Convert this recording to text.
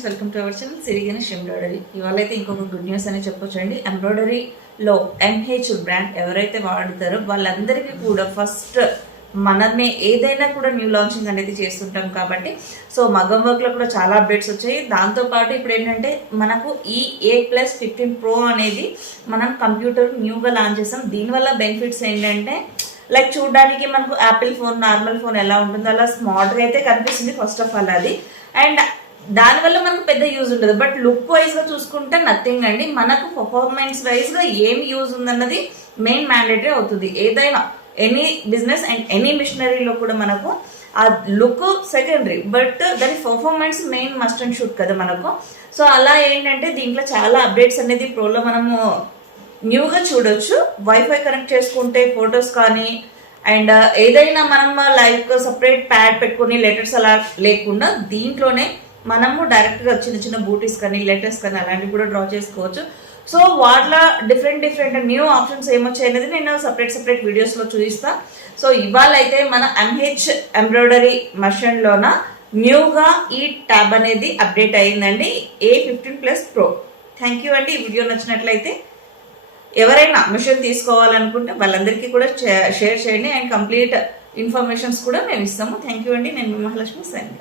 Friends, welcome to our channel Siri Ganesh embroidery. ఇవాళ అయితే ఇంకొక గుడ్ న్యూస్ అని చెప్పొచ్చండి. ఎంబ్రాయిడరీలో ఎంహెచ్ బ్రాండ్ ఎవరైతే వాడుతారో వాళ్ళందరికీ కూడా ఫస్ట్ మనమే ఏదైనా కూడా న్యూ లాంచింగ్ అనేది చేస్తుంటాం కాబట్టి సో మగ్గం వర్క్లో కూడా చాలా అప్డేట్స్ వచ్చాయి. దాంతోపాటు ఇప్పుడు ఏంటంటే మనకు ఈ A+15 Pro అనేది మనం కంప్యూటర్ న్యూగా లాంచ్ చేసాం. దీనివల్ల బెనిఫిట్స్ ఏంటంటే లైక్ చూడడానికి మనకు యాపిల్ ఫోన్, నార్మల్ ఫోన్ ఎలా ఉంటుందో అలా స్మార్ట్గా అయితే కనిపిస్తుంది ఫస్ట్ ఆఫ్ ఆల్ అది. అండ్ దానివల్ల మనకు పెద్ద యూజ్ ఉండదు. బట్ లుక్ వైజ్గా చూసుకుంటే నథింగ్ అండి. మనకు పర్ఫార్మెన్స్ వైజ్గా ఏమి యూజ్ ఉందన్నది మెయిన్ మ్యాండేటరీ అవుతుంది. ఏదైనా ఎనీ బిజినెస్ అండ్ ఎనీ మిషనరీలో కూడా మనకు ఆ లుక్ సెకండరీ, బట్ దాని performance main must and should కదా మనకు. సో అలా ఏంటంటే దీంట్లో చాలా అప్డేట్స్ అనేది ప్రోలో మనము న్యూగా చూడొచ్చు. వైఫై కనెక్ట్ చేసుకుంటే ఫొటోస్ కానీ అండ్ ఏదైనా మనం లైక్ సపరేట్ ప్యాడ్ పెట్టుకుని లెటర్స్ అలా లేకుండా దీంట్లోనే మనము డైరెక్ట్గా చిన్న చిన్న బూటీస్ కానీ లెటర్స్ కానీ అలాంటివి కూడా డ్రా చేసుకోవచ్చు. సో వాటిలో డిఫరెంట్ న్యూ ఆప్షన్స్ ఏమొచ్చాయి అనేది నేను సపరేట్ వీడియోస్లో చూపిస్తా. సో ఇవాళ అయితే మన ఎంహెచ్ ఎంబ్రాయిడరీ మషన్లోన న్యూగా ఈ ట్యాబ్ అనేది అప్డేట్ అయ్యిందండి, A15+ Pro. థ్యాంక్ యూ అండి. ఈ వీడియో నచ్చినట్లయితే ఎవరైనా మిషన్ తీసుకోవాలనుకుంటే వాళ్ళందరికీ కూడా షేర్ చేయండి అండ్ కంప్లీట్ ఇన్ఫర్మేషన్స్ కూడా మేము ఇస్తాము. థ్యాంక్ యూ అండి. నేను మీ మహాలక్ష్మి సైనిక.